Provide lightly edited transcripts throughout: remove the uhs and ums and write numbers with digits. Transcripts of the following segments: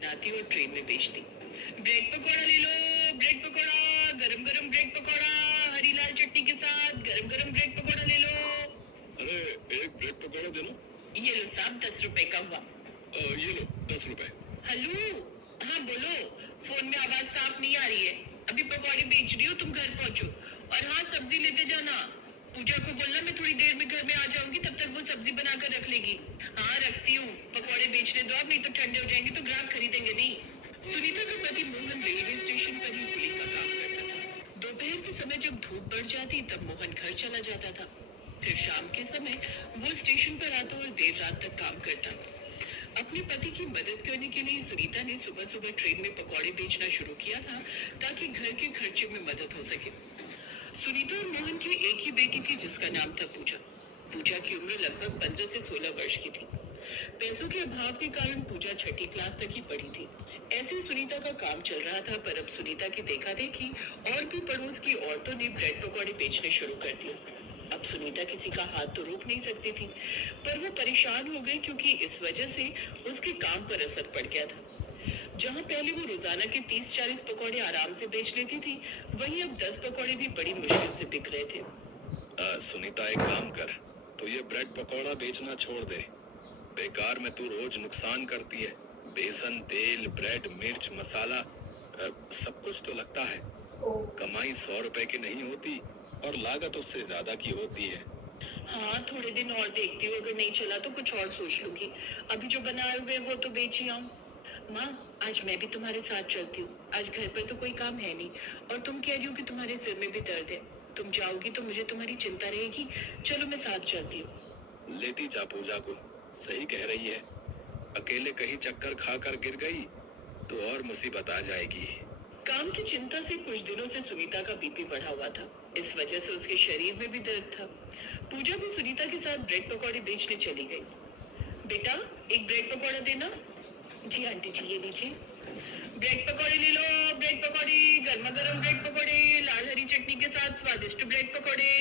बनाती और ट्रेन में बेचती। ब्रेड पकौड़ा ले लो, ब्रेड पकौड़ा, गरम गरम ब्रेड पकौड़ा, हरी लाल चटनी के साथ गरम गरम ब्रेड पकौड़ा ले लो। अरे एक ब्रेड पकौड़ा दे लो। ये लो साहब, 10 रुपए का हुआ। ये लो 10 रुपए। हेलो, हाँ बोलो। फोन में आवाज साफ नहीं आ रही है। अभी पकौड़े बेच रही हो, तुम घर पहुंचो। और हाँ, सब्जी लेते जाना। पूजा को बोलना मैं थोड़ी देर में घर में आ जाऊंगी, तब तक वो सब्जी बनाकर रख लेगी। हाँ रखती हूँ, पकौड़े बेचने दो, अब नहीं तो ठंडे हो जाएंगे तो ग्राहक खरीदेंगे नहीं। सुनीता का पति मोहन रेलवे स्टेशन पर ही कुली का काम करता था। दोपहर के समय जब धूप बढ़ जाती तब मोहन घर चला जाता था। फिर शाम के समय वो स्टेशन पर आता और देर रात तक काम करता। अपने पति की मदद करने के लिए सुनीता ने सुबह सुबह ट्रेन में पकौड़े बेचना शुरू किया था, ताकि घर के खर्चे में मदद हो सके। सुनीता और मोहन की एक ही बेटी थी, जिसका नाम था पूजा। पूजा की उम्र लगभग 15 से 16 वर्ष की थी। पैसों के अभाव के कारण पूजा छठी क्लास तक ही पढ़ी थी। ऐसे ही सुनीता का काम चल रहा था, पर अब सुनीता की देखा देखी और भी पड़ोस की औरतों ने ब्रेड पकौड़े बेचने शुरू कर दिए। अब सुनीता किसी का हाथ तो रोक नहीं सकती थी, पर वो परेशान हो गई, क्योंकि इस वजह से उसके काम पर असर पड़ गया था। जहाँ पहले वो रोजाना के 30-40 पकौड़े आराम से बेच लेती थी, वहीं अब 10 पकौड़े भी बड़ी मुश्किल से बिक रहे थे। सुनीता एक काम कर, तो ये ब्रेड पकौड़ा बेचना छोड़ दे। बेकार में तू रोज नुकसान करती है। बेसन, तेल, ब्रेड, मिर्च, मसाला, सब कुछ तो लगता है। कमाई 100 रुपए की नहीं होती और लागत उससे ज्यादा की होती है। हाँ, थोड़े दिन और देखती हूँ, अगर नहीं चला तो कुछ और सोच लूंगी। अभी जो बनाए हुए वो तो बेच ही आऊं। माँ, आज मैं भी तुम्हारे साथ चलती हूँ। आज घर पर तो कोई काम है नहीं, और तुम कह रही हो कि तुम्हारे सिर में भी दर्द है। तुम जाओगी तो मुझे तुम्हारी चिंता रहेगी। चलो मैं साथ चलती हूँ। लेती जा पूजा को, सही कह रही है। अकेले कहीं चक्कर खाकर गिर गई तो और मुसीबत आ जाएगी। काम की चिंता से कुछ दिनों से सुनीता का बीपी बढ़ा हुआ था। इस वजह से उसके शरीर में भी दर्द था। पूजा भी सुनीता के साथ ब्रेड पकौड़े बेचने चली गई। बेटा, एक ब्रेड पकौड़ा देना। जी आंटी जी, ये लीजिए। ब्रेड पकौड़े ले लो, ब्रेड पकौड़े, गर्मा गर्म ब्रेड पकौड़े, लाल हरी चटनी के साथ स्वादिष्ट ब्रेड पकौड़े।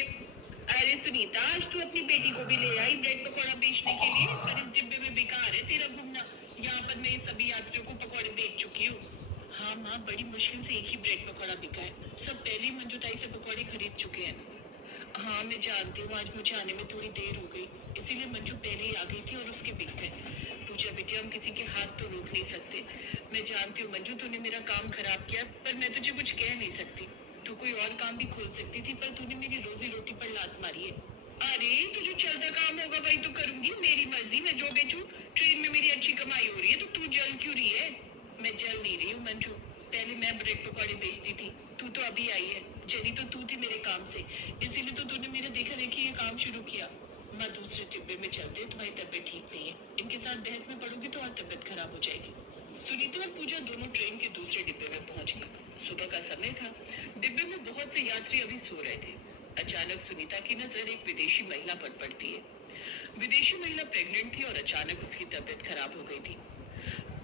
अरे सुनीता, आज तू अपनी बेटी को भी ले आई ब्रेड पकौड़ा बेचने के लिए, पर इस डिब्बे में बेकार है तेरा घूमना। यहाँ पर मैं सभी यात्रियों को पकौड़े बेच चुकी हूँ। हाँ माँ, बड़ी मुश्किल से एक ही ब्रेड पकौड़ा बिका है। सब पहले ही मंजू ताई से पकौड़े खरीद चुके हैं। हाँ मैं जानती हूँ, आज मुझे आने में थोड़ी देर हो गई, इसीलिए मंजू पहले ही आ गई थी और उसके बिक गए। पूजा बेटी, हम किसी के हाथ तो रोक नहीं सकते। मैं जानती हूँ मंजू, तूने मेरा काम खराब किया, पर मैं तुझे कुछ कह नहीं सकती। तू कोई और काम भी खोल सकती थी, पर तूने मेरी रोजी रोटी पर लात मारी है। अरे, तू जो चलता काम होगा वही तो करूंगी, मेरी मर्जी, मैं जो बेचूं। ट्रेन में मेरी अच्छी कमाई हो रही है, तो तू जल क्यों रही है? मैं जल नहीं रही हूँ मंजू। पहले मैं ब्रेड पकौड़े बेचती थी, तू तो अभी आई है। जली तो तू थी मेरे काम से, इसीलिए तो तूने मेरे देखा देखी ये काम शुरू किया। माँ, दूसरे डिब्बे में चलते, तुम्हारी तबीयत ठीक नहीं है। इनके साथ बहस में पड़ोगी तो और तबीयत खराब हो जाएगी। सुनीता और पूजा दोनों ट्रेन के दूसरे डिब्बे में पहुंच गई। सुबह का समय था। डिब्बे में बहुत से यात्री अभी सो रहे थे। अचानक सुनीता की नजर एक विदेशी महिला पर पड़ती है। विदेशी महिला प्रेग्नेंट थी और अचानक उसकी तबीयत खराब हो गई थी।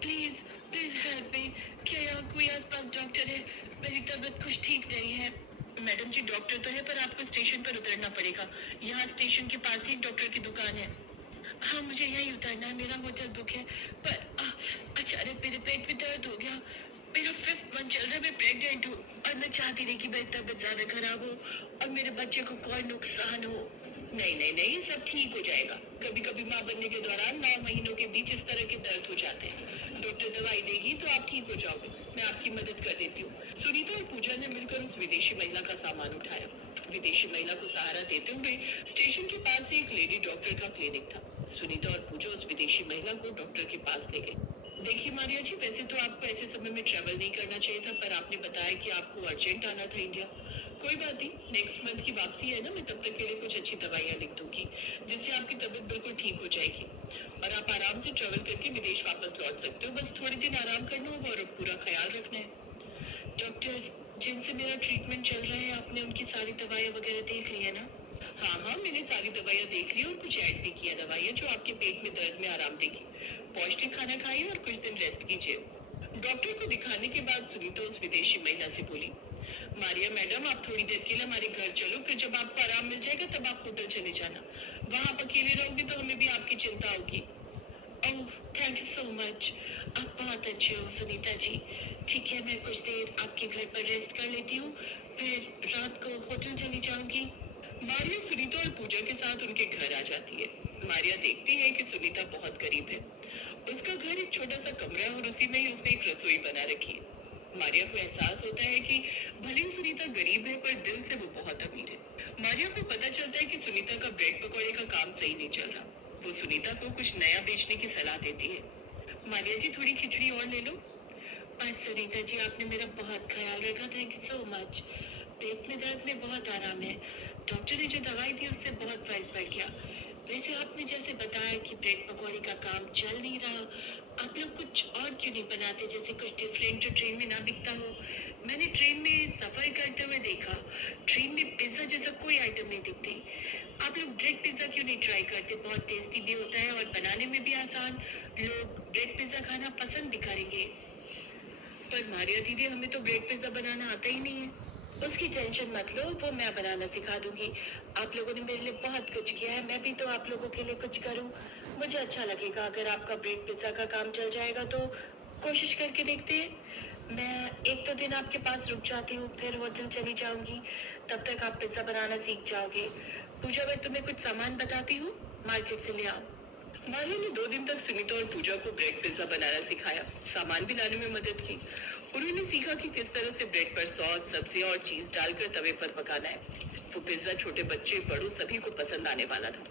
Please, please help me. क्या यहाँ कोई आसपास डॉक्टर है? मेरी तबीयत कुछ ठीक नहीं है। मैडम जी, डॉक्टर तो है, पर आपको स्टेशन पर उतरना पड़ेगा। यहाँ स्टेशन के पास ही एक डॉक्टर की दुकान है। हाँ, मुझे यहीं उतरना है, मेरा होटल बुक है। पर अचानक मेरे पेट में दर्द हो गया। मेरा 5th मंथ चल रहा है, मैं प्रेग्नेंट हूँ, और मैं चाहती नहीं कि मेरी तबीयत ज्यादा खराब हो और मेरे बच्चे को कोई नुकसान हो। नहीं नहीं नहीं, सब ठीक हो जाएगा। कभी कभी माँ बनने के दौरान 9 महीनों के बीच इस तरह के दर्द हो जाते हैं। डॉक्टर दवाई देगी तो आप ठीक हो जाओगे। मैं आपकी मदद कर देती हूँ। सुनीता और पूजा ने मिलकर उस विदेशी महिला का सामान उठाया। विदेशी महिला को सहारा देते हुए स्टेशन के पास एक लेडी डॉक्टर का क्लिनिक था। सुनीता और पूजा उस विदेशी महिला को डॉक्टर के पास ले गए। देखिए मारिया जी, वैसे तो आपको ऐसे समय में ट्रैवल नहीं करना चाहिए था, पर आपने बताया कि आपको अर्जेंट आना था इंडिया। कोई बात नहीं, नेक्स्ट मंथ की वापसी है ना, मैं तब तक के लिए कुछ अच्छी दवाइयाँ लिख दूंगी, जिससे आपकी तबीयत बिल्कुल ठीक हो जाएगी और आप आराम से ट्रैवल करके विदेश वापस लौट सकते हो। बस थोड़े दिन आराम करना होगा और पूरा ख्याल रखना है। डॉक्टर जिनसे मेरा ट्रीटमेंट चल रहा है, आपने उनकी सारी दवाइयाँ वगैरह देख ली है ना? हाँ हाँ, मैंने सारी दवाइयाँ देख ली और कुछ ऐड भी किया दवाइयाँ, जो आपके पेट में दर्द में आराम देगी। पौष्टिक खाना खाइए और कुछ दिन रेस्ट कीजिए। डॉक्टर को दिखाने के बाद सुनीता उस विदेशी महिला से बोली, मारिया मैडम, आप थोड़ी देर के लिए हमारे घर चलो, फिर जब आपको आराम मिल जाएगा तब आप होटल चले जाना। वहाँ आप अकेले रहोगे तो हमें भी आपकी चिंता होगी। ओह, थैंक यू सो मच। आप बहुत अच्छे हो सुनीता जी। ठीक है, मैं कुछ देर आपके घर पर रेस्ट कर लेती हूँ, फिर रात को होटल चली जाऊंगी। मारिया सुनीता और पूजा के साथ उनके घर आ जाती है। मारिया देखती है कि सुनीता बहुत गरीब है। उसका घर एक छोटा सा कमरा है और उसी में ही उसने एक रसोई बना रखी है। मारिया को एहसास होता है कि भले ही सुनीता गरीब है, पर दिल से वो बहुत अमीर है। मारिया को पता चलता है कि सुनीता का ब्रेड पकौड़े का काम सही नहीं चल रहा। वो सुनीता को कुछ नया बेचने की सलाह देती है। मारिया जी, थोड़ी खिचड़ी और ले लो। बस सुनीता जी, आपने मेरा बहुत ख्याल रखा, थैंक यू सो मच। पेट में दर्द में बहुत आराम है। डॉक्टर ने जो दवाई दी उससे बहुत फर्क पड़ गया। वैसे आपने जैसे बताया कि ब्रेड पकौड़े का काम चल नहीं रहा, आप लोग कुछ और क्यों नहीं बनाते, जैसे कुछ डिफरेंट जो ट्रेन में ना बिकता हो। मैंने ट्रेन में सफर करते हुए देखा, ट्रेन में पिज्जा जैसा कोई आइटम नहीं दिखती। आप लोग ब्रेड पिज्जा क्यों नहीं ट्राई करते? बहुत टेस्टी भी होता है और बनाने में भी आसान। लोग ब्रेड पिज्जा खाना पसंद भी करेंगे। पर मारिया दीदी, हमें तो ब्रेड पिज्जा बनाना आता ही नहीं है। उसकी टेंशन मत लो, वो मैं बनाना सिखा दूंगी। आप लोगों ने मेरे लिए बहुत कुछ किया है, मैं भी तो आप लोगों के लिए कुछ करूं। मुझे अच्छा लगेगा अगर आपका ब्रेड पिज्जा का काम चल जाएगा तो। कोशिश करके देखते हैं। मैं एक दो दिन आपके पास रुक जाती हूँ, फिर होटल चली जाऊंगी। तब तक आप पिज्जा बनाना सीख जाओगे। पूजा, मैं तुम्हें कुछ सामान बताती हूँ, मार्केट से ले आओ। मारिया ने 2 दिन तक सुनीता और पूजा को ब्रेड पिज्जा बनाना सिखाया, सामान भी लाने में मदद की। उन्होंने सीखा कि किस तरह से ब्रेड पर सॉस, सब्जियां और चीज डालकर तवे पर पकाना है। वो पिज्जा छोटे बच्चे बड़ों सभी को पसंद आने वाला था।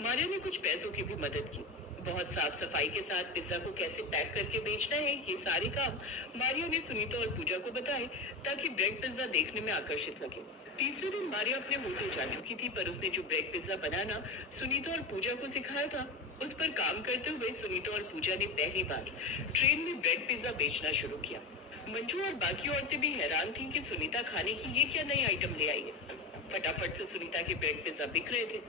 मारिया ने कुछ पैसों की भी मदद की। बहुत साफ सफाई के साथ पिज्जा को कैसे पैक करके बेचना है, ये सारे काम मारिया ने सुनीता और पूजा को बताए, ताकि ब्रेड पिज्जा देखने में आकर्षित लगे। तीसरे दिन मारिया अपने होटल जा चुकी थी, पर उसने जो ब्रेड पिज्जा बनाना सुनीता और पूजा को सिखाया था, उस पर काम करते हुए सुनीता और पूजा ने पहली बार ट्रेन में ब्रेड पिज्जा बेचना शुरू किया। मंजू और बाकी औरतें भी हैरान थीं कि सुनीता खाने की ये क्या नई आइटम ले आई है। फटाफट से सुनीता के ब्रेड पिज्जा बिक रहे थे।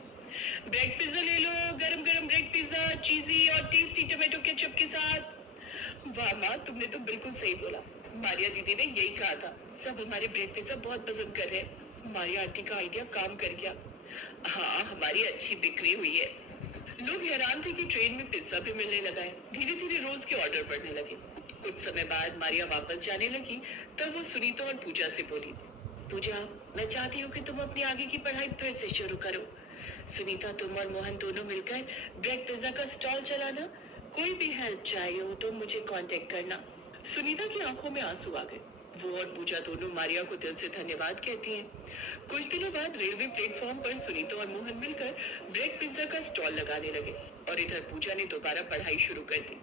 ब्रेड पिज्जा ले लो, गरम गरम ब्रेड पिज्जा, चीजी और टेस्टी टोमेटो केचप के साथ। वाह माँ, तुमने तो बिल्कुल सही बोला। मारिया दीदी ने यही कहा था, सब हमारे ब्रेड पिज्जा बहुत पसंद कर रहे हैं। मारिया आंटी का आइडिया काम कर गया। हाँ, हमारी अच्छी बिक्री हुई है। लोग हैरान थे कि ट्रेन में पिज्जा भी मिलने लगा है। धीरे धीरे रोज के ऑर्डर बढ़ने लगे। कुछ समय बाद मारिया वापस जाने लगी, तब वो सुनीता और पूजा से बोली, पूजा, मैं चाहती हूँ कि तुम अपनी आगे की पढ़ाई फिर से शुरू करो। सुनीता, तुम और मोहन दोनों मिलकर ब्रेड पिज्जा का स्टॉल चलाना। कोई भी हेल्प चाहिए हो तो मुझे कांटेक्ट करना। सुनीता की आंखों में आंसू आ गए। वो और पूजा दोनों मारिया को दिल से धन्यवाद कहती हैं। कुछ दिनों बाद रेलवे प्लेटफॉर्म पर सुनीता और मोहन मिलकर ब्रेड पिज्जा का स्टॉल लगाने लगे और इधर पूजा ने दोबारा पढ़ाई शुरू कर दी।